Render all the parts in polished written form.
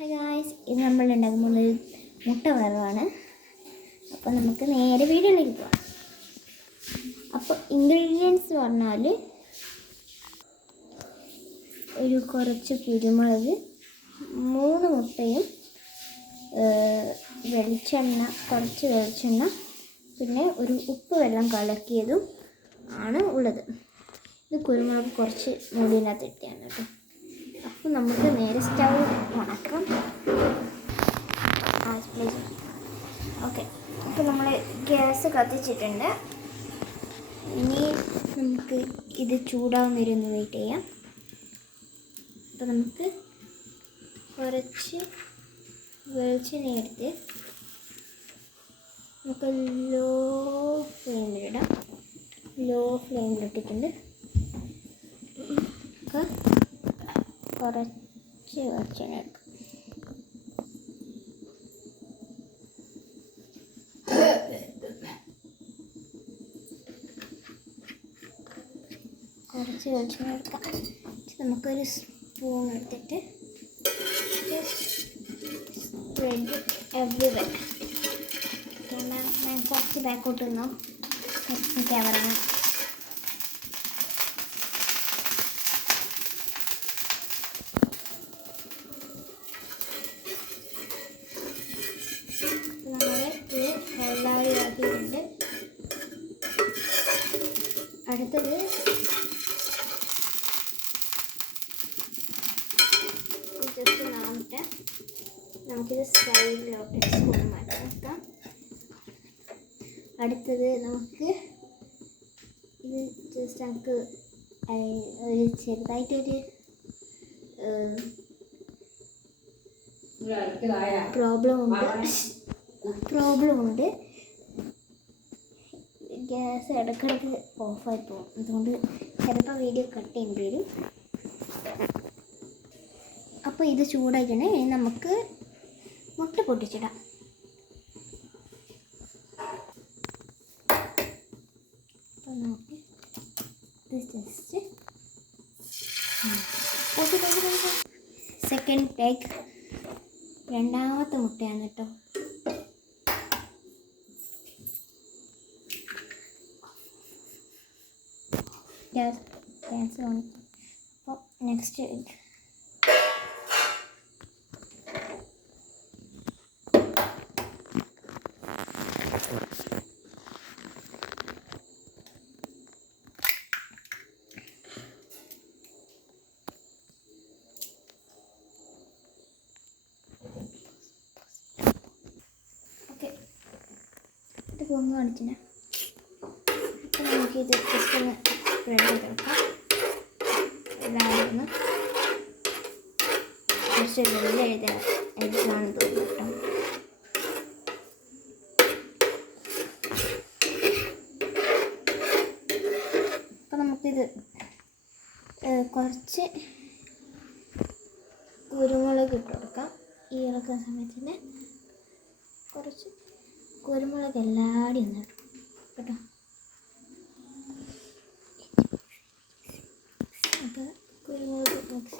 Hi guys, ഇത് നമ്മൾ ഉണ്ടാക്കാൻ പോകുന്നൊരു മുട്ട വറവാണ്. അപ്പോൾ നമുക്ക് നേരെ വീഡിയോയിലേക്ക് പോകാം. അപ്പോൾ ഇൻഗ്രീഡിയൻസ് പറഞ്ഞാൽ കുറച്ച് കുരുമുളക്, 3 മുട്ടയും, കുറച്ച് വെളിച്ചെണ്ണ, പിന്നെ ഒരു ഉപ്പ് വെള്ളം കലക്കിയതും ആണ് ഉള്ളത്. ഇത് കുരുമുളക് കുറച്ച് മുടിനകത്ത് ഇട്ടാണ് കേട്ടോ. അപ്പോൾ നമുക്ക് നേരെ സ്റ്റൗ ഉണക്കാം. ഓക്കെ, അപ്പോൾ നമ്മൾ ഗ്യാസ് കത്തിച്ചിട്ടുണ്ട്. ഇനി നമുക്ക് ഇത് ചൂടാവുന്നവരൊന്ന് വെയിറ്റ് ചെയ്യാം. അപ്പോൾ നമുക്ക് കുറച്ച് വെളിച്ചെണ്ണ എടുത്ത് നമുക്ക് ലോ ഫ്ലെയിമിലിട്ടിട്ടുണ്ട്. കുറച്ച് വെളിച്ചെണ്ണ എടുക്കാം. നമുക്കൊരു സ്പൂൺ എടുത്തിട്ട് സ്പ്രെഡ് എവ്രിവെയർ. ഞാൻ കുറച്ച് ബാക്കോട്ട് നിന്നോ ക്യാമറ. എല്ലാവരും ആക്കിയിട്ടുണ്ട്. അടുത്തത് ജസ്റ്റ് നാമിട്ട് നമുക്കിത് സൈഡിലോട്ട് സ്പൂൺ മാറ്റി വെക്കാം. അടുത്തത് നമുക്ക് ഇത് ജസ്റ്റ് നമുക്ക് ഒരു ചെറുതായിട്ടൊരു പ്രോബ്ലം ഉണ്ട്. ഗ്യാസ് ഇടയ്ക്കിടയ്ക്ക് ഓഫായി പോകും. അതുകൊണ്ട് ചിലപ്പോൾ വീഡിയോ കട്ട് ചെയ്യേണ്ടി വരും. അപ്പോൾ ഇത് ചൂടായിട്ടുണ്ടെങ്കിൽ ഇനി നമുക്ക് മുട്ട പൊട്ടിച്ചിടാം. അപ്പോൾ നമുക്ക് ഇത് ജസ്റ്റ് സെക്കൻഡ് ടേക്ക്, രണ്ടാമത്തെ മുട്ടയാണ് കേട്ടോ. Gas on. അപ്പോൾ നെക്സ്റ്റ് ഓക്കെ, ഇത് പൊങ്ങ് കാണിച്ചില്ല. അപ്പോൾ നമുക്കിത് ജസ്റ്റ് ഒന്ന് സ്പ്രെഡ് ചെയ്തെടുക്കാം. എല്ലാവരും കുറച്ച് വെള്ളം എഴുതാണെന്ന് തോന്നുന്നു കേട്ടോ. അപ്പോൾ നമുക്കിത് കുറച്ച് കുരുമുളക് ഇട്ട് കൊടുക്കാം. ഈ ഇളക്കുന്ന സമയത്ത് കുറച്ച് കുരുമുളക് എല്ലാവരും ഒന്ന് ഇടും കേട്ടോ. അപ്പോൾ കുരുമുളക് മിക്സ്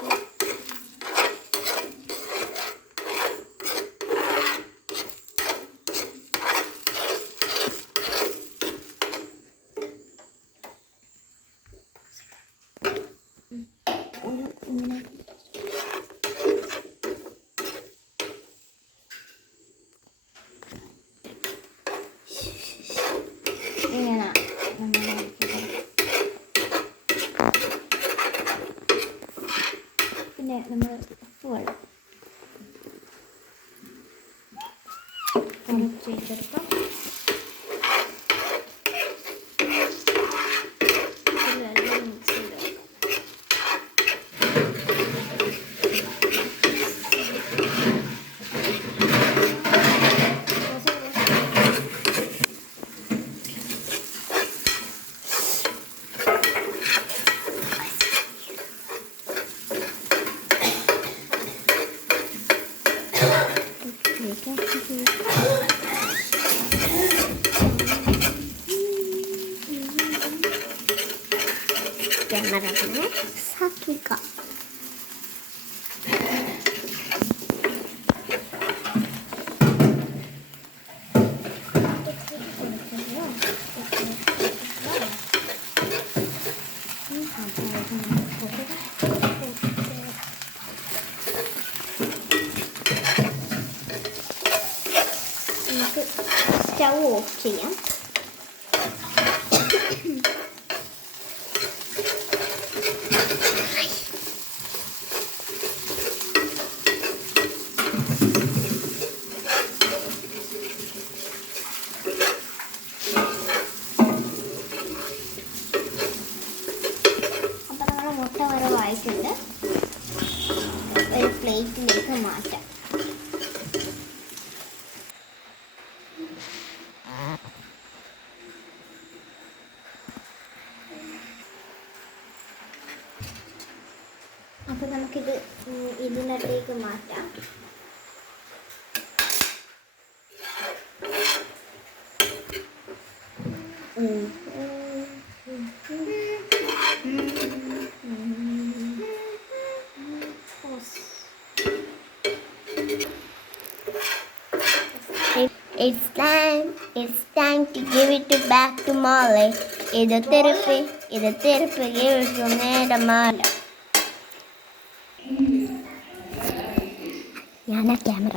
ഇങ്ങനെ പിന്നെ നമ്മൾ ഉപ്പ് വെള്ളം ചെയ്തെടുക്കാം. മിക്സ് ചെയ്തെടുക്കാം. कैमरा साफ സ്റ്റൗ ഓഫ് ചെയ്യാം. അപ്പോൾ നമ്മുടെ മുട്ട വറവായിട്ടുണ്ട്. ഒരു പ്ലേറ്റിലേക്ക് മാറ്റാം. അപ്പോൾ നമുക്കിത് ഇതിനകത്തേക്ക് മാറ്റാം. It's time to give it back to Molly. ഇത് തിരുപ്പി give it to നേടമാല. ഞാനാ ക്യാമറ